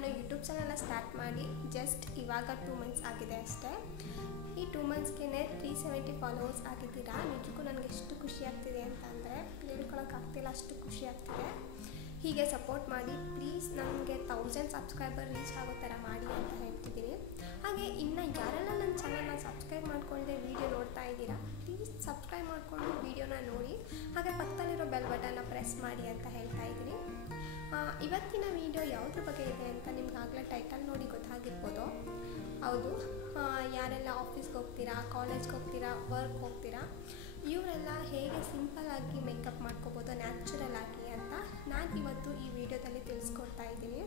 ನಾನು ಯೂಟ್ಯೂಬ್ ಚಾನಲ್ನ ಸ್ಟಾರ್ಟ್ ಮಾಡಿ ಜಸ್ಟ್ ಇವಾಗ 2 ಮಂತ್ಸ್ ಆಗಿದೆ ಅಷ್ಟೇ. ಈ 2 ಮಂತ್ಸ್ಗೆ 370 ಫಾಲೋವರ್ಸ್ ಆಗಿದ್ದೀರಾ. ನಿಜಕ್ಕೂ ನನಗೆ ಎಷ್ಟು ಖುಷಿ ಆಗ್ತಿದೆ ಅಂತಂದರೆ ಹೇಳ್ಕೊಳಕ್ಕಾಗ್ತಿಲ್ಲ, ಅಷ್ಟು ಖುಷಿ ಆಗ್ತಿದೆ. ಹೀಗೆ ಸಪೋರ್ಟ್ ಮಾಡಿ ಪ್ಲೀಸ್. ನನಗೆ 1000 ಸಬ್ಸ್ಕ್ರೈಬರ್ ರೀಚ್ ಆಗೋ ಥರ ಮಾಡಿ ಅಂತ ಹೇಳ್ತಿದ್ದೀನಿ. ಹಾಗೆ ಇನ್ನು ಯಾರೆಲ್ಲ ನನ್ನ ಚಾನಲ್ನ ಸಬ್ಸ್ಕ್ರೈಬ್ ಮಾಡ್ಕೊಳ್ಳದೆ ವೀಡಿಯೋ ನೋಡ್ತಾ ಇದ್ದೀರಾ, ಪ್ಲೀಸ್ ಸಬ್ಸ್ಕ್ರೈಬ್ ಮಾಡಿಕೊಂಡು ವೀಡಿಯೋನ ನೋಡಿ. ಹಾಗೆ ಪಕ್ಕದಲ್ಲಿರೋ ಬೆಲ್ ಬಟನ್ನ ಪ್ರೆಸ್ ಮಾಡಿ ಅಂತ ಹೇಳ್ತಾ ಇದ್ದೀನಿ. ಇವತ್ತಿನ ವೀಡಿಯೋ ಯಾವುದ್ರ ಬಗ್ಗೆ ಇದೆ ಅಂತ ನಿಮ್ಗಾಗಲೇ ಟೈಟಲ್ ನೋಡಿ ಗೊತ್ತಾಗಿರ್ಬೋದು. ಹೌದು, ಯಾರೆಲ್ಲ ಆಫೀಸ್ಗೆ ಹೋಗ್ತೀರಾ, ಕಾಲೇಜ್ಗೆ ಹೋಗ್ತೀರಾ, ವರ್ಕ್ ಹೋಗ್ತೀರಾ, ಇವರೆಲ್ಲ ಹೇಗೆ ಸಿಂಪಲ್ಲಾಗಿ ಮೇಕಪ್ ಮಾಡ್ಕೋಬೋದು ನ್ಯಾಚುರಲ್ ಆಗಿ ಅಂತ ನಾನು ಇವತ್ತು ಈ ವಿಡಿಯೋದಲ್ಲಿ ತಿಳಿಸ್ಕೊಡ್ತಾ ಇದ್ದೀನಿ.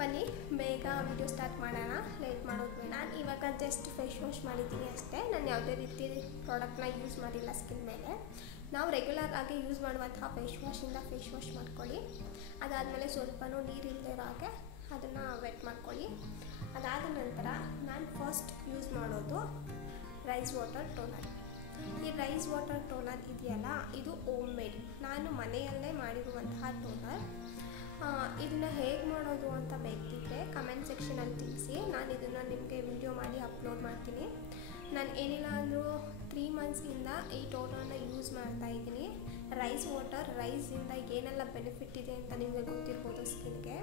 ಬನ್ನಿ ಬೇಗ ವಿಡಿಯೋ ಸ್ಟಾರ್ಟ್ ಮಾಡೋಣ, ಲೇಟ್ ಮಾಡೋದು ಬೇಡ. ನಾನು ಇವಾಗ ಜಸ್ಟ್ ಫೇಸ್ ವಾಶ್ ಮಾಡಿದ್ದೀನಿ ಅಷ್ಟೇ. ನಾನು ಯಾವುದೇ ರೀತಿ ಪ್ರಾಡಕ್ಟ್ನ ಯೂಸ್ ಮಾಡಿಲ್ಲ ಸ್ಕಿನ್ ಮೇಲೆ. ನಾವು ರೆಗ್ಯುಲರ್ ಆಗಿ ಯೂಸ್ ಮಾಡುವಂತಹ ಫೇಸ್ ವಾಶಿಂದ ಫೇಸ್ ವಾಶ್ ಮಾಡ್ಕೊಳ್ಳಿ. ಅದಾದಮೇಲೆ ಸ್ವಲ್ಪನೂ ನೀರಿಲ್ಲದೆ ಇರೋ ಹಾಗೆ ಅದನ್ನು ವೆಟ್ ಮಾಡ್ಕೊಳ್ಳಿ. ಅದಾದ ನಂತರ ನಾನು ಫಸ್ಟ್ ಯೂಸ್ ಮಾಡೋದು ರೈಸ್ ವಾಟರ್ ಟೋನರ್. ಈ ರೈಸ್ ವಾಟರ್ ಟೋನರ್ ಇದೆಯಲ್ಲ, ಇದು ಹೋಮ್ ಮೇಡ್, ನಾನು ಮನೆಯಲ್ಲೇ ಮಾಡಿರುವಂತಹ ಟೋನರ್. ಇದನ್ನು ಹೇಗೆ ಮಾಡೋದು ಅಂತ ಬೇಕಿದ್ದರೆ ಕಮೆಂಟ್ ಸೆಕ್ಷನಲ್ಲಿ ತಿಳಿಸಿ. ನಾನು ಇದನ್ನು ನಿಮಗೆ ವಿಡಿಯೋ ಮಾಡಿ ಅಪ್ಲೋಡ್ ಮಾಡ್ತೀನಿ. ನಾನು ಏನಿಲ್ಲ ಅಂದರೂ 3 ಮಂತ್ಸಿಂದ ಈ ಟೋನರ್ನ ಯೂಸ್ ಮಾಡ್ತಾ ಇದ್ದೀನಿ. ರೈಸ್ ವಾಟರ್, ರೈಸಿಂದ ಏನೆಲ್ಲ ಬೆನಿಫಿಟ್ ಇದೆ ಅಂತ ನಿಮಗೆ ಗೊತ್ತಿರ್ಬೋದು ಸ್ಕಿನ್ಗೆ.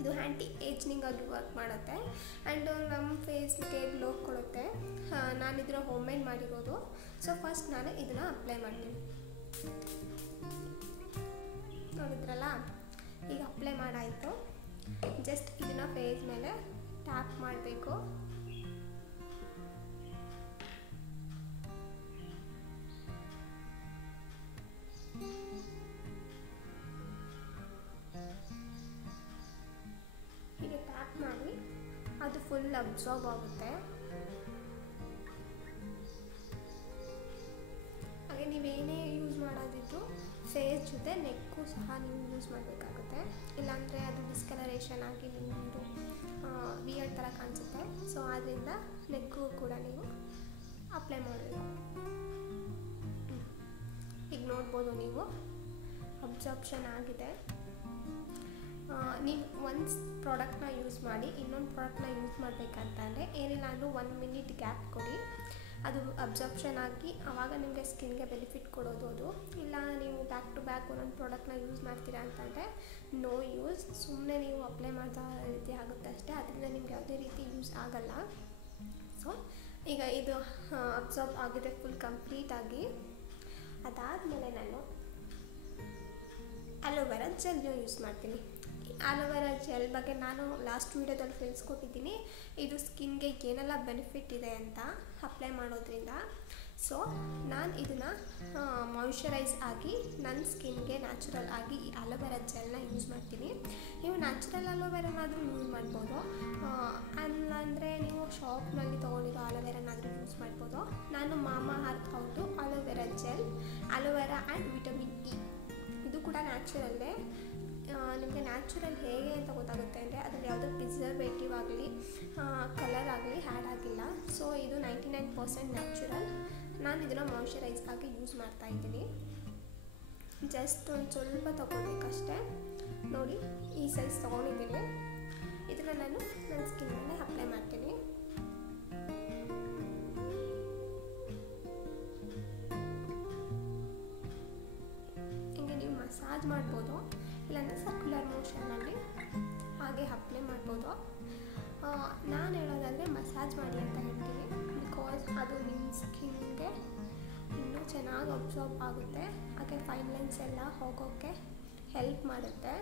ಇದು ಆ್ಯಂಟಿ ಏಜ್ನಿಂಗ್ ಆಗಿ ವರ್ಕ್ ಮಾಡುತ್ತೆ ಆ್ಯಂಡ್ ನಮ್ಮ ಫೇಸ್ಗೆ ಗ್ಲೋ ಕೊಡುತ್ತೆ. ನಾನು ಇದರ ಹೋಮ್ ಮೇಡ್ ಮಾಡಿರೋದು. ಸೊ ಫಸ್ಟ್ ನಾನು ಇದನ್ನು ಅಪ್ಲೈ ಮಾಡ್ತೀನಿ. ನೋಡಿದ್ರಲ್ಲ, ಈಗ ಅಪ್ಲೈ ಮಾಡಾಯಿತು. ಜಸ್ಟ್ ಇದನ್ನು ಫೇಸ್ ಮೇಲೆ ಟ್ಯಾಪ್ ಮಾಡಬೇಕು. ಹೀಗೆ ಟ್ಯಾಪ್ ಮಾಡಿ ಅದು ಫುಲ್ ಅಬ್ಸಾರ್ಬ್ ಆಗುತ್ತೆ. ಹಾಗೆ ನೀವೇನೇ ಯೂಸ್ ಮಾಡೋದಿದ್ದು ಫೇಸ್ ಜೊತೆ ನೆಕ್ಕು ಸಹ ನೀವು ಯೂಸ್ ಮಾಡಬೇಕಾಗುತ್ತೆ. ಇಲ್ಲಾಂದರೆ ಅದು ಡಿಸ್ಕಲರೇಷನ್ ಆಗಿ ನಿಮ್ಮದು ವಿಯರ್ಡ್ ಥರ ಕಾಣಿಸುತ್ತೆ. ಸೊ ಆದ್ದರಿಂದ ನೆಕ್ಕು ಕೂಡ ನೀವು ಅಪ್ಲೈ ಮಾಡಬೇಕು. ಈಗ ನೋಡ್ಬೋದು ನೀವು ಅಬ್ಸಾರ್ಪ್ಷನ್ ಆಗಿದೆ. ನೀವು ಒಂದು ಪ್ರಾಡಕ್ಟ್ನ ಯೂಸ್ ಮಾಡಿ ಇನ್ನೊಂದು ಪ್ರಾಡಕ್ಟ್ನ ಯೂಸ್ ಮಾಡಬೇಕಂತಂದರೆ ಏನಿಲ್ಲ ಅಂದರೂ 1 ಮಿನಿಟ್ ಗ್ಯಾಪ್ ಕೊಡಿ. ಅದು ಅಬ್ಸಾರ್ಪ್ಷನ್ ಆಗಿ ಆವಾಗ ನಿಮಗೆ ಸ್ಕಿನ್ಗೆ ಬೆನಿಫಿಟ್ ಕೊಡೋದು ಅದು. ಇಲ್ಲ ನೀವು ಬ್ಯಾಕ್ ಟು ಬ್ಯಾಕ್ ಒಂದೊಂದು ಪ್ರಾಡಕ್ಟ್ನ ಯೂಸ್ ಮಾಡ್ತೀರಾ ಅಂತಂದರೆ ನೋ ಯೂಸ್. ಸುಮ್ಮನೆ ನೀವು ಅಪ್ಲೈ ಮಾಡ್ತಾ ರೀತಿ ಆಗುತ್ತೆ ಅಷ್ಟೇ. ಅದರಿಂದ ನಿಮ್ಗೆ ಯಾವುದೇ ರೀತಿ ಯೂಸ್ ಆಗಲ್ಲ. ಸೊ ಈಗ ಇದು ಅಬ್ಸಾರ್ಬ್ ಆಗಿದೆ ಫುಲ್ ಕಂಪ್ಲೀಟಾಗಿ. ಅದಾದಮೇಲೆ ನಾನು ಅಲೋವೆರಾ ಜೆಲ್ ಯೂಸ್ ಮಾಡ್ತೀನಿ. ಅಲೋವೆರಾ ಜೆಲ್ ಬಗ್ಗೆ ನಾನು ಲಾಸ್ಟ್ ವೀಡಿಯೋದಲ್ಲಿ ತಿಳಿಸ್ಕೊಟ್ಟಿದ್ದೀನಿ. ಇದು ಸ್ಕಿನ್ಗೆ ಏನೆಲ್ಲ ಬೆನಿಫಿಟ್ ಇದೆ ಅಂತ ಅಪ್ಲೈ ಮಾಡೋದ್ರಿಂದ. ಸೊ ನಾನು ಇದನ್ನು ಮಾಯಿಶ್ಚರೈಸ್ ಆಗಿ ನನ್ನ ಸ್ಕಿನ್ಗೆ ನ್ಯಾಚುರಲ್ ಆಗಿ ಈ ಅಲೋವೆರಾ ಜೆಲ್ನ ಯೂಸ್ ಮಾಡ್ತೀನಿ. ನೀವು ನ್ಯಾಚುರಲ್ ಅಲೋವೆರಾನಾದರೂ ಯೂಸ್ ಮಾಡ್ಬೋದು, ಅಲ್ಲಾಂದರೆ ನೀವು ಶಾಪ್ನಲ್ಲಿ ತೊಗೊಂಡಿರೋ ಅಲೋವೆರಾನಾದರೂ ಯೂಸ್ ಮಾಡ್ಬೋದು. ನಾನು ಮಾಮಾ ಅರ್ತ್ ಅವ್ರದ್ದು aloe vera gel, aloe vera and vitamin E, ಇದು ಕೂಡ ನ್ಯಾಚುರಲ್ಲೇ. ನಿಮಗೆ ನ್ಯಾಚುರಲ್ ಹೇಗೆ ಅಂತ ಗೊತ್ತಾಗುತ್ತೆ ಅಂದರೆ ಅದರಲ್ಲಿ ಯಾವುದೋ ಪ್ರಿಸರ್ವೇಟಿವ್ ಆಗಲಿ ಕಲರ್ ಆಗಲಿ ಆ್ಯಡ್ ಆಗಿಲ್ಲ. ಸೊ ಇದು 99% ನ್ಯಾಚುರಲ್. ನಾನು ಇದನ್ನು ಮಾಯಿಶ್ಚರೈಸ್ ಆಗಿ ಯೂಸ್ ಮಾಡ್ತಾ ಇದ್ದೀನಿ. ಜಸ್ಟ್ ಒಂದು ಸ್ವಲ್ಪ ತೊಗೊಳ್ಬೇಕಷ್ಟೇ. ನೋಡಿ, ಈ ಸೈಜ್ ತೊಗೊಂಡಿದ್ದೀನಿ. ಇದನ್ನು ನಾನು ನನ್ನ ಸ್ಕಿನ್ ಮೇಲೆ ಅಪ್ಲೈ ಮಾಡ್ತೀನಿ. ಹಿಂಗೆ ನೀವು ಮಸಾಜ್ ಮಾಡ್ಬೋದು, ಇಲ್ಲಾಂದರೆ ಸರ್ಕ್ಯುಲರ್ ಮೋಷನಲ್ಲಿ ಹಾಗೆ ಅಪ್ಲೈ ಮಾಡ್ಬೋದು. ನಾನು ಹೇಳೋದಾದರೆ ಮಸಾಜ್ ಮಾಡಿ ಅಂತ ಹೇಳ್ತೀನಿ. ಬಿಕಾಸ್ ಅದು ನಿಮ್ಮ ಸ್ಕಿನ್ಗೆ ಇನ್ನೂ ಚೆನ್ನಾಗಿ ಅಬ್ಸಾರ್ಬ್ ಆಗುತ್ತೆ. ಹಾಗೆ ಫೈನ್ ಲೈನ್ಸ್ ಎಲ್ಲ ಹೋಗೋಕ್ಕೆ ಹೆಲ್ಪ್ ಮಾಡುತ್ತೆ.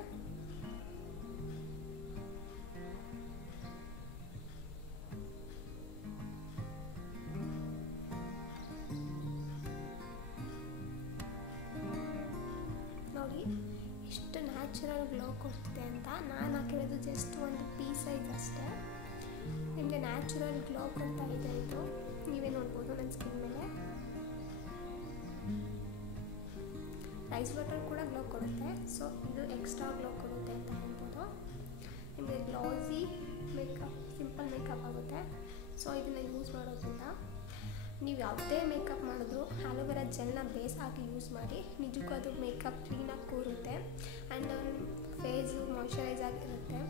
ನೋಡಿ ಎಷ್ಟು ನ್ಯಾಚುರಲ್ ಗ್ಲೋ ಕೊಡ್ತಿದೆ ಅಂತ. ನಾನು ಹಾಕಿರೋದು ಜಸ್ಟ್ ಒಂದು ಪೀ ಸೈಜ್ ಅಷ್ಟೇ. ನಿಮಗೆ ನ್ಯಾಚುರಲ್ ಗ್ಲೋ ಕೊಡ್ತಾ ಇದೆ ಇದು. ನೀವೇ ನೋಡ್ಬೋದು ನನ್ನ ಸ್ಕಿನ್ ಮೇಲೆ. ರೈಸ್ ವಾಟರ್ ಕೂಡ ಗ್ಲೋ ಕೊಡುತ್ತೆ. ಸೊ ಇದು ಎಕ್ಸ್ಟ್ರಾ ಗ್ಲೋ ಕೊಡುತ್ತೆ ಅಂತ ಹೇಳ್ಬೋದು. ನಿಮಗೆ ಗ್ಲೌಸಿ ಮೇಕಪ್, ಸಿಂಪಲ್ ಮೇಕಪ್ ಆಗುತ್ತೆ. ಸೊ ಇದನ್ನು ಯೂಸ್ ಮಾಡೋದ್ರಿಂದ ನೀವು ಯಾವುದೇ ಮೇಕಪ್ ಮಾಡಿದ್ರು ಆಲೋವೆರಾ ಜೆಲ್ನ ಬೇಸ್ ಆಗಿ ಯೂಸ್ ಮಾಡಿ. ನಿಜಕ್ಕೂ ಅದು ಮೇಕಪ್ ಕ್ಲೀನಾಗಿ ಕೂರುತ್ತೆ ಆ್ಯಂಡ್ ಫೇಸು ಮಾಯ್ಶ್ಚರೈಸ್ ಆಗಿರುತ್ತೆ,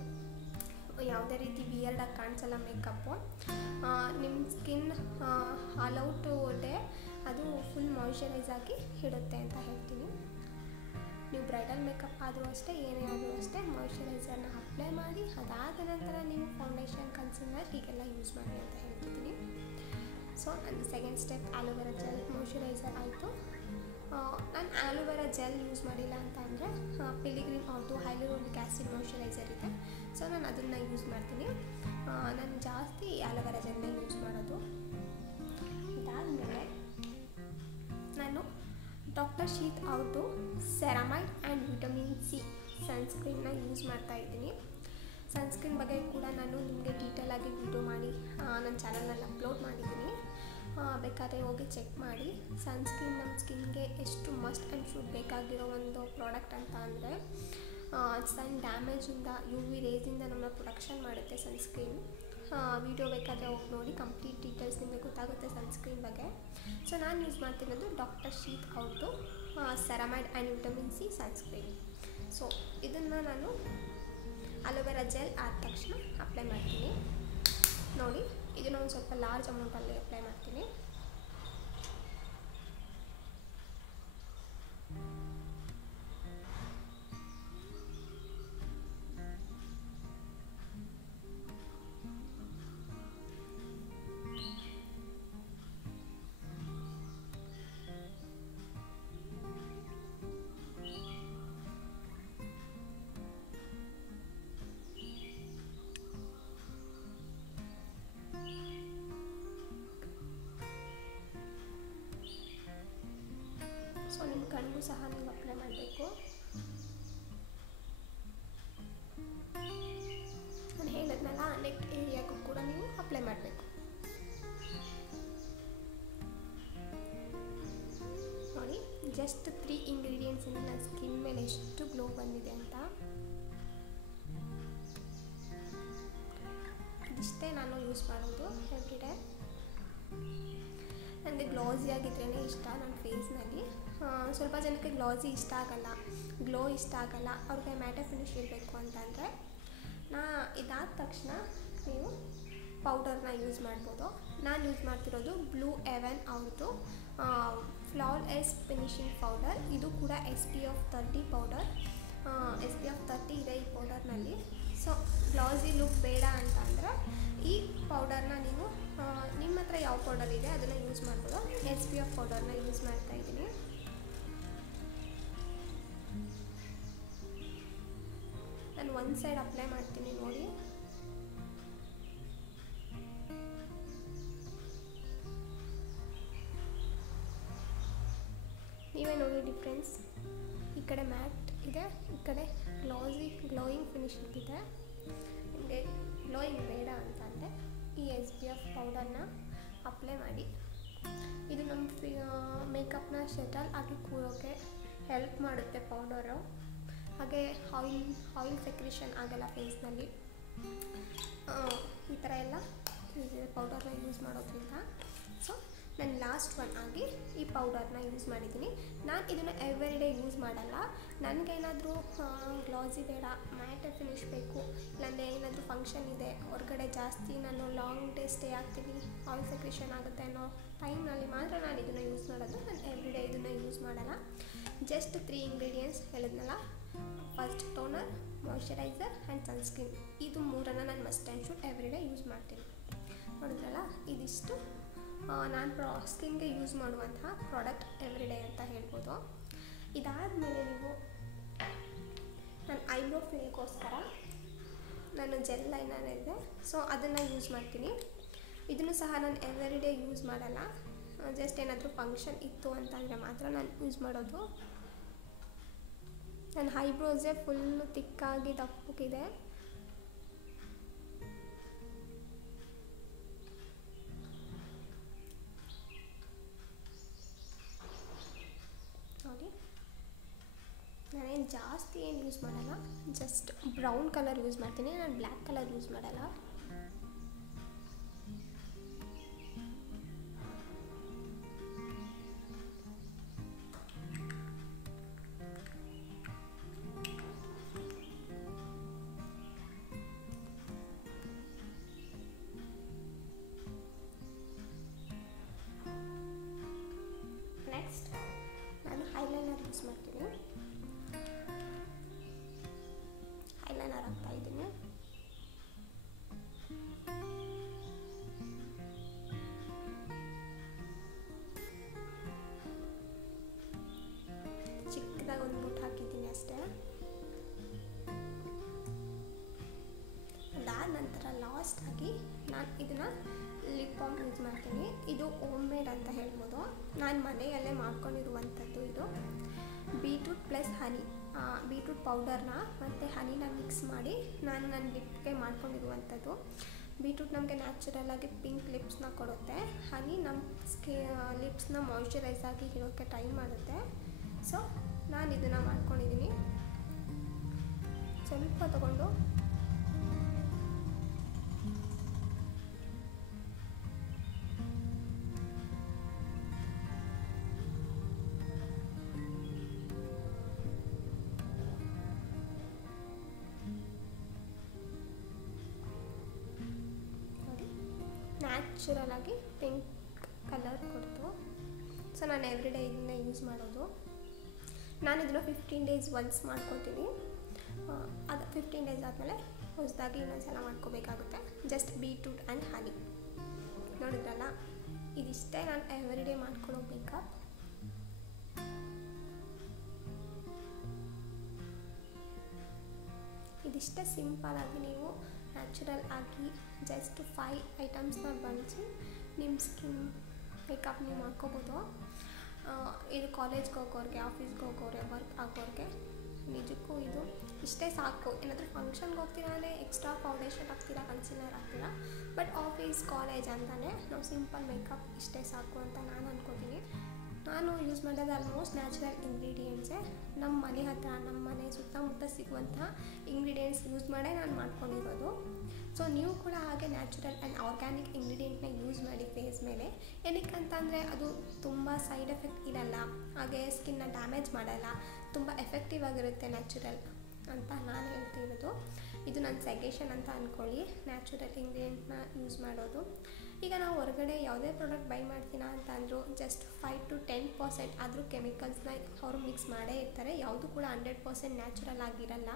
ಯಾವುದೇ ರೀತಿ ವಿಯರ್ಡಾಗಿ ಕಾಣಿಸಲ್ಲ ಮೇಕಪ್ಪು. ನಿಮ್ಮ ಸ್ಕಿನ್ ಆಲ್ ಔಟ್ ಡೇ ಅದು ಫುಲ್ ಮಾಯ್ಶ್ಚರೈಸ್ ಆಗಿ ಇಡುತ್ತೆ ಅಂತ ಹೇಳ್ತೀನಿ. ನೀವು ಬ್ರೈಡಲ್ ಮೇಕಪ್ ಆದರೂ ಅಷ್ಟೇ, ಏನೇ ಆದರೂ ಅಷ್ಟೇ, ಮಾಯ್ಶ್ಚರೈಸರ್ನ ಅಪ್ಲೈ ಮಾಡಿ ಅದಾದ ನಂತರ ನೀವು ಫೌಂಡೇಶನ್, ಕನ್ಸೀಲರ್ ಹೀಗೆಲ್ಲ ಯೂಸ್ ಮಾಡಿ ಅಂತ ಹೇಳ್ತಿದ್ದೀನಿ. ಸೊ ನನ್ನ second step aloe vera gel moisturiser ಆಯಿತು. ನಾನು ಆಲೋವೆರಾ ಜೆಲ್ ಯೂಸ್ ಮಾಡಿಲ್ಲ ಅಂತ ಅಂದರೆ pilgrim auto hyaluronic acid moisturiser ಇದೆ, ಸೊ ನಾನು ಅದನ್ನು ಯೂಸ್ ಮಾಡ್ತೀನಿ. ನಾನು ಜಾಸ್ತಿ ಆಲೋವೆರಾ ಜೆಲ್ನ ಯೂಸ್ ಮಾಡೋದು. ಇದಾದಮೇಲೆ ನಾನು ಡಾಕ್ಟರ್ ಶೀತ್ ಅವ್ರದ್ದು ceramide and vitamin C ಸನ್ಸ್ಕ್ರೀನ್ನ use ಮಾಡ್ತಾಯಿದ್ದೀನಿ. ಸನ್ಸ್ಕ್ರೀನ್ ಬಗ್ಗೆ ಕೂಡ ನಾನು ನಿಮಗೆ ಡೀಟೇಲಾಗಿ ವಿಡಿಯೋ ಮಾಡಿ ನನ್ನ ಚಾನಲ್ನಲ್ಲಿ ಅಪ್ಲೋಡ್ ಮಾಡಿದ್ದೀನಿ, ಬೇಕಾದರೆ ಹೋಗಿ ಚೆಕ್ ಮಾಡಿ. ಸನ್ಸ್ಕ್ರೀನ್ ನಮ್ಮ ಸ್ಕಿನ್ಗೆ ಎಷ್ಟು ಮಸ್ಟ್ ಆ್ಯಂಡ್ ಶುಡ್ ಬೇಕಾಗಿರೋ ಒಂದು ಪ್ರಾಡಕ್ಟ್ ಅಂತ ಅಂದರೆ ಸನ್ ಡ್ಯಾಮೇಜಿಂದ, ಯು ವಿ ರೇಸಿಂದ ನಮ್ಮನ್ನ ಪ್ರೊಟೆಕ್ಷನ್ ಮಾಡುತ್ತೆ ಸನ್ಸ್ಕ್ರೀನ್. ವಿಡಿಯೋ ಬೇಕಾದರೆ ಹೋಗಿ ನೋಡಿ, ಕಂಪ್ಲೀಟ್ ಡೀಟೇಲ್ಸ್ ನಿಮಗೆ ಗೊತ್ತಾಗುತ್ತೆ ಸನ್ಸ್ಕ್ರೀನ್ ಬಗ್ಗೆ. ಸೊ ನಾನು ಯೂಸ್ ಮಾಡ್ತಿರೋದು ಡಾಕ್ಟರ್ ಶೀತ್ ಅವ್ರದ್ದು ceramide and vitamin C sunscreen. So ಇದನ್ನು ನಾನು ಅಲೋವೆರಾ ಜೆಲ್ ಆದ ತಕ್ಷಣ ಅಪ್ಲೈ ಮಾಡ್ತೀನಿ. ನೋಡಿ, ಇದನ್ನು ಒಂದು ಸ್ವಲ್ಪ ಲಾರ್ಜ್ ಅಮೌಂಟಲ್ಲಿ ಅಪ್ಲೈ ಮಾಡ್ತೀನಿ. ಸೊ ನಿಮ್ಮ ಕಣ್ಣಿಗೂ ಸಹ ನೀವು ಅಪ್ಲೈ ಮಾಡಬೇಕು. ನಾನು ಹೇಳಿದ್ನಲ್ಲ, ನೆಕ್ ಏರಿಯಾಗೂ ಕೂಡ ನೀವು ಅಪ್ಲೈ ಮಾಡಬೇಕು. ನೋಡಿ, ಜಸ್ಟ್ 3 ಇಂಗ್ರೀಡಿಯೆಂಟ್ಸಿಂದ ನನ್ನ ಸ್ಕಿನ್ ಮೇಲೆ ಎಷ್ಟು ಗ್ಲೋ ಬಂದಿದೆ ಅಂತ. ಇದಿಷ್ಟೇ ನಾನು ಯೂಸ್ ಮಾಡೋದು ಎವ್ರಿಡೇ. ನನಗೆ ಗ್ಲಾಸಿ ಆಗಿದ್ರೇ ಇಷ್ಟ ನನ್ನ ಫೇಸ್ನಲ್ಲಿ. ಸ್ವಲ್ಪ ಜನಕ್ಕೆ ಗ್ಲಾಸಿ ಇಷ್ಟ ಆಗಲ್ಲ, ಗ್ಲೋ ಇಷ್ಟ ಆಗಲ್ಲ, ಅವ್ರಿಗೆ ಮ್ಯಾಟೆ ಫಿನಿಶ್ ಇರಬೇಕು ಅಂತಂದರೆ ಇದಾದ ತಕ್ಷಣ ನೀವು ಪೌಡರ್ನ ಯೂಸ್ ಮಾಡ್ಬೋದು. ನಾನು ಯೂಸ್ ಮಾಡ್ತಿರೋದು ಬ್ಲೂ ಹೆವೆನ್ ಅವ್ರದ್ದು ಫ್ಲಾಲೆಸ್ ಫಿನಿಶಿಂಗ್ ಪೌಡರ್. ಇದು ಕೂಡ SPF 30 ಪೌಡರ್. SPF 30 ಇದೆ ಈ ಪೌಡರ್ನಲ್ಲಿ. ಸೊ ಗ್ಲಾಸಿ ಲುಕ್ ಬೇಡ ಅಂತ ಅಂದರೆ ಈ ಪೌಡರ್ನ ನೀವು ನಿಮ್ಮ ಹತ್ರ ಯಾವ ಪೌಡರ್ ಇದೆ ಅದನ್ನು ಯೂಸ್ ಮಾಡ್ಬೋದು. SPF ಪೌಡರ್ನ ಯೂಸ್ ಮಾಡ್ತಾಯಿದ್ದೀನಿ. ನಾನು ಒಂದು ಸೈಡ್ ಅಪ್ಲೈ ಮಾಡ್ತೀನಿ ನೋಡಿ. ನೀವೇ ನೋಡಿ ಡಿಫ್ರೆನ್ಸ್. ಈ ಕಡೆ ಮ್ಯಾಟ್ ಇದೆ, ಈ ಕಡೆ ಗ್ಲೋಯಿಂಗ್ ಫಿನಿಶಿಂಗ್ ಇದೆ. ನಿಮಗೆ ಗ್ಲೋಯಿಂಗ್ ಬೇಡ ಅಂತ ಅಂದರೆ ಈ SPF ಪೌಡರ್ನ ಅಪ್ಲೈ ಮಾಡಿ. ಇದು ನಮ್ಮ ಮೇಕಪ್ನ ಸೆಟಲ್ ಆಗಿ ಕೂರೋಕ್ಕೆ ಹೆಲ್ಪ್ ಮಾಡುತ್ತೆ ಪೌಡರು. ಹಾಗೆ ಆಯಿಲ್ ಸೆಕ್ರೇಷನ್ ಆಗಲ್ಲ ಫೇಸ್ನಲ್ಲಿ. ಈ ಥರ ಎಲ್ಲ ಪೌಡರ್ನ ಯೂಸ್ ಮಾಡೋದ್ರಿಂದ. ಸೊ ನಾನು ಲಾಸ್ಟ್ ಒನ್ ಆಗಿ ಈ ಪೌಡರ್ನ ಯೂಸ್ ಮಾಡಿದ್ದೀನಿ. ನಾನು ಇದನ್ನು ಎವ್ರಿಡೇ ಯೂಸ್ ಮಾಡಲ್ಲ. ನನಗೇನಾದರೂ ಗ್ಲಾಸಿ ಬೇಡ, ಮ್ಯಾಟ್ ಫಿನಿಶ್ ಬೇಕು, ಇಲ್ಲಾಂದರೆ ಏನಾದರೂ ಫಂಕ್ಷನ್ ಇದೆ, ಹೊರಗಡೆ ಜಾಸ್ತಿ ನಾನು ಲಾಂಗ್ ಡೇ ಸ್ಟೇ ಆಗ್ತೀನಿ, ಆಯಿಲ್ ಸೆಕ್ರೇಷನ್ ಆಗುತ್ತೆ ಅನ್ನೋ ಟೈಮ್ನಲ್ಲಿ ಮಾತ್ರ ನಾನು ಇದನ್ನು ಯೂಸ್ ಮಾಡೋದು. ನಾನು ಎವ್ರಿಡೇ ಇದನ್ನು ಯೂಸ್ ಮಾಡಲ್ಲ. ಜಸ್ಟ್ 3 ಇಂಗ್ರೀಡಿಯೆಂಟ್ಸ್ ಹೇಳಿದ್ನಲ್ಲ, first toner, moisturiser and sunscreen. ಇದು ಮೂರನ್ನು ನಾನು must and should everyday use ಮಾಡ್ತೀನಿ. ನೋಡಿದ್ರಲ್ಲ, ಇದಿಷ್ಟು ನಾನು ಸ್ಕಿನ್ಗೆ ಯೂಸ್ ಮಾಡುವಂತಹ ಪ್ರಾಡಕ್ಟ್ ಎವ್ರಿಡೇ ಅಂತ ಹೇಳ್ಬೋದು. ಇದಾದಮೇಲೆ ನೀವು ನಾನು ಐಬ್ರೋ ಫಿಲ್ಗೋಸ್ಕರ ನಾನು ಜೆಲ್ ಲೈನರ್ ಇದೆ, ಸೊ ಅದನ್ನು ಯೂಸ್ ಮಾಡ್ತೀನಿ. ಇದನ್ನು ಸಹ ನಾನು ಎವ್ರಿಡೇ ಯೂಸ್ ಮಾಡಲ್ಲ. ಜಸ್ಟ್ ಏನಾದರೂ ಫಂಕ್ಷನ್ ಇತ್ತು ಅಂತಂದರೆ ಮಾತ್ರ ನಾನು ಯೂಸ್ ಮಾಡೋದು. ನನ್ನ ಐಬ್ರೋಸೇ ಫುಲ್ಲು ತಿಕ್ಕಾಗಿ ದಪ್ಪಕ್ಕಿದೆ. ನೋಡಿ, ನಾನೇನು ಜಾಸ್ತಿ ಏನು ಯೂಸ್ ಮಾಡಲ್ಲ, ಜಸ್ಟ್ ಬ್ರೌನ್ ಕಲರ್ ಯೂಸ್ ಮಾಡ್ತೀನಿ. ನಾನು ಬ್ಲ್ಯಾಕ್ ಕಲರ್ ಯೂಸ್ ಮಾಡಲ್ಲ. ನಾನು ಇದನ್ನು ಲಿಪ್ ಬಾಮ್ ಯೂಸ್ ಮಾಡ್ತೀನಿ. ಇದು ಹೋಮ್ ಮೇಡ್ ಅಂತ ಹೇಳ್ಬೋದು. ನಾನು ಮನೆಯಲ್ಲೇ ಮಾಡ್ಕೊಂಡಿರುವಂಥದ್ದು. ಇದು ಬೀಟ್ರೂಟ್ ಪ್ಲಸ್ ಹನಿ, ಬೀಟ್ರೂಟ್ ಪೌಡರ್ನ ಮತ್ತು ಹನಿನ ಮಿಕ್ಸ್ ಮಾಡಿ ನಾನು ನನ್ನ ಲಿಪ್ಗೆ ಮಾಡ್ಕೊಂಡಿರುವಂಥದ್ದು. ಬೀಟ್ರೂಟ್ ನಮಗೆ ನ್ಯಾಚುರಲಾಗಿ ಪಿಂಕ್ ಲಿಪ್ಸ್ನ ಕೊಡುತ್ತೆ. ಹನಿ ನಮ್ಮ ಲಿಪ್ಸ್ನ ಮಾಯ್ಶ್ಚರೈಸ್ ಆಗಿ ಇರೋಕ್ಕೆ ಟ್ರೈ ಮಾಡುತ್ತೆ. ಸೊ ನಾನು ಇದನ್ನು ಮಾಡ್ಕೊಂಡಿದ್ದೀನಿ. ಸ್ವಲ್ಪ ತಗೊಂಡು ನ್ಯಾಚುರಲ್ ಆಗಿ ಪಿಂಕ್ ಕಲರ್ ಕೊಡ್ತು. ಸೊ ನಾನು ಎವ್ರಿಡೇ ಇದನ್ನ ಯೂಸ್ ಮಾಡೋದು. ನಾನು ಇದನ್ನು 15 ಡೇಸ್ ಒನ್ಸ್ ಮಾಡ್ಕೊತೀನಿ. ಅದು 15 ಡೇಸ್ ಆದಮೇಲೆ ಹೊಸದಾಗಿ ಇನ್ನೊಂದ್ಸಲ ಮಾಡ್ಕೋಬೇಕಾಗುತ್ತೆ. ಜಸ್ಟ್ ಬೀಟ್ರೂಟ್ ಆ್ಯಂಡ್ ಹನಿ. ನೋಡಿದ್ರಲ್ಲ, ಇದಿಷ್ಟೇ ನಾನು ಎವ್ರಿಡೇ ಮಾಡ್ಕೊಳ್ಳೋ ಮೇಕಪ್. ಇದಿಷ್ಟೇ ಸಿಂಪಲಾಗಿ ನೀವು ನ್ಯಾಚುರಲ್ ಆಗಿ ಜಸ್ಟ್ 5 ಐಟಮ್ಸ್ನ ಬಳಸಿ ನಿಮ್ಮ ಸ್ಕಿನ್ ಮೇಕಪ್ ನೀವು ಮಾಡ್ಕೋಬೋದು. ಇದು ಕಾಲೇಜ್ಗೆ ಹೋಗೋರಿಗೆ, ಆಫೀಸ್ಗೆ ಹೋಗೋರಿಗೆ, ವರ್ಕ್ ಆಗೋರಿಗೆ ನಿಜಕ್ಕೂ ಇದು ಇಷ್ಟೇ ಸಾಕು. ಏನಾದರೂ ಫಂಕ್ಷನ್ಗೆ ಹೋಗ್ತೀರಾ ಅಂದರೆ ಎಕ್ಸ್ಟ್ರಾ ಫೌಂಡೇಶನ್ ಹಾಕ್ತೀರಾ, ಕನ್ಸೀಲರ್ ಹಾಕ್ತೀರಾ. ಬಟ್ ಆಫೀಸ್, ಕಾಲೇಜ್ ಅಂತಲೇ ನಾವು ಸಿಂಪಲ್ ಮೇಕಪ್ ಇಷ್ಟೇ ಸಾಕು ಅಂತ ನಾನು ಅಂದ್ಕೊತೀನಿ. ನಾನು ಯೂಸ್ ಮಾಡೋದು ಆಲ್ಮೋಸ್ಟ್ ನ್ಯಾಚುರಲ್ ಇಂಗ್ರೀಡಿಯೆಂಟ್ಸೇ. ನಮ್ಮ ಮನೆ ಹತ್ರ, ನಮ್ಮ ಮನೆ ಸುತ್ತಮುತ್ತ ಸಿಗುವಂಥ ಇಂಗ್ರೀಡಿಯೆಂಟ್ಸ್ ಯೂಸ್ ಮಾಡೇ ನಾನು ಮಾಡ್ಕೊಂಡಿರೋದು. ಸೊ ನೀವು ಕೂಡ ಹಾಗೆ ನ್ಯಾಚುರಲ್ ಆ್ಯಂಡ್ ಆರ್ಗ್ಯಾನಿಕ್ ಇಂಗ್ರೀಡಿಯೆಂಟ್ನ ಯೂಸ್ ಮಾಡಿ ಫೇಸ್ ಮೇಲೆ. ಏನಕ್ಕಂತಂದರೆ ಅದು ತುಂಬ ಸೈಡ್ ಎಫೆಕ್ಟ್ ಇರಲ್ಲ, ಹಾಗೆ ಸ್ಕಿನ್ನ ಡ್ಯಾಮೇಜ್ ಮಾಡಲ್ಲ, ತುಂಬ ಎಫೆಕ್ಟಿವ್ ಆಗಿರುತ್ತೆ ನ್ಯಾಚುರಲ್ ಅಂತ ನಾನು ಹೇಳ್ತಿರೋದು. ಇದು ನನ್ನ ಸಜೆಷನ್ ಅಂತ ಅಂದ್ಕೊಳ್ಳಿ, ನ್ಯಾಚುರಲ್ ಇಂಗ್ರೀಡಿಯೆಂಟ್ನ ಯೂಸ್ ಮಾಡೋದು. ಈಗ ನಾವು ಹೊರಗಡೆ ಯಾವುದೇ ಪ್ರಾಡಕ್ಟ್ ಬೈ ಮಾಡ್ತೀನ ಅಂತ ಅಂದರೂ ಜಸ್ಟ್ 5 to 10% ಆದರೂ ಕೆಮಿಕಲ್ಸ್ನ ಅವರು ಮಿಕ್ಸ್ ಮಾಡೇ ಇರ್ತಾರೆ. ಯಾವುದು ಕೂಡ 100% ನ್ಯಾಚುರಲ್ ಆಗಿರಲ್ಲ.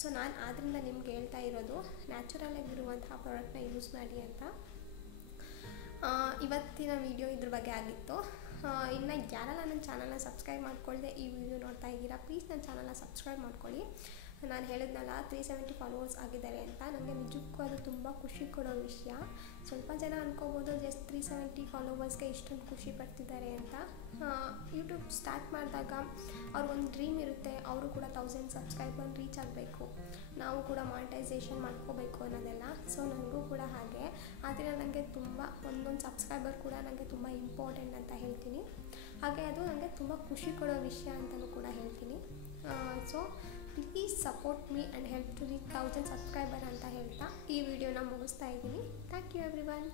ಸೊ ನಾನು ಆದ್ದರಿಂದ ನಿಮ್ಗೆ ಹೇಳ್ತಾ ಇರೋದು ನ್ಯಾಚುರಲ್ ಆಗಿರುವಂತಹ ಪ್ರಾಡಕ್ಟ್ನ ಯೂಸ್ ಮಾಡಿ ಅಂತ. ಇವತ್ತಿನ ವಿಡಿಯೋ ಇದ್ರ ಬಗ್ಗೆ ಆಗಿತ್ತು. ಇನ್ನು ಯಾರೆಲ್ಲ ನನ್ನ ಚಾನಲ್ನ ಸಬ್ಸ್ಕ್ರೈಬ್ ಮಾಡ್ಕೊಳ್ಳದೆ ಈ ವಿಡಿಯೋ ನೋಡ್ತಾ ಇದ್ದೀರಾ, ಪ್ಲೀಸ್ ನನ್ನ ಚಾನಲ್ನ ಸಬ್ಸ್ಕ್ರೈಬ್ ಮಾಡ್ಕೊಳ್ಳಿ. ನಾನು ಹೇಳಿದ್ನಲ್ಲ 370 ಫಾಲೋವರ್ಸ್ ಆಗಿದ್ದಾರೆ ಅಂತ. ನನಗೆ ನಿಜಕ್ಕೂ ಅದು ತುಂಬ ಖುಷಿ ಕೊಡೋ ವಿಷಯ. ಸ್ವಲ್ಪ ಜನ ಅನ್ಕೋಬೋದು ಜಸ್ಟ್ 370 ಫಾಲೋವರ್ಸ್ಗೆ ಇಷ್ಟೊಂದು ಖುಷಿ ಪಡ್ತಿದ್ದಾರೆ ಅಂತ. ಯೂಟ್ಯೂಬ್ ಸ್ಟಾರ್ಟ್ ಮಾಡಿದಾಗ ಅವ್ರಿಗೊಂದು ಡ್ರೀಮ್ ಇರುತ್ತೆ, ಅವರು ಕೂಡ 1000 ಸಬ್ಸ್ಕ್ರೈಬರ್ ರೀಚ್ ಆಗಬೇಕು, ನಾವು ಕೂಡ ಮಾನಿಟೈಸೇಷನ್ ಮಾಡ್ಕೋಬೇಕು ಅನ್ನೋದೆಲ್ಲ. ಸೊ ನನಗೂ ಕೂಡ ಹಾಗೆ. ಆದರೆ ನನಗೆ ತುಂಬ ಒಂದೊಂದು ಸಬ್ಸ್ಕ್ರೈಬರ್ ಕೂಡ ನನಗೆ ತುಂಬ ಇಂಪಾರ್ಟೆಂಟ್ ಅಂತ ಹೇಳ್ತೀನಿ. ಹಾಗೆ ಅದು ನನಗೆ ತುಂಬ ಖುಷಿ ಕೊಡೋ ವಿಷಯ ಅಂತಲೂ ಕೂಡ ಹೇಳ್ತೀನಿ. So please support me and help to reach 1000 subscriber ಅಂತ ಹೇಳ್ತಾ ಈ ವಿಡಿಯೋನ ಮುಗಿಸ್ತಾ ಇದ್ದೀನಿ. Thank you everyone.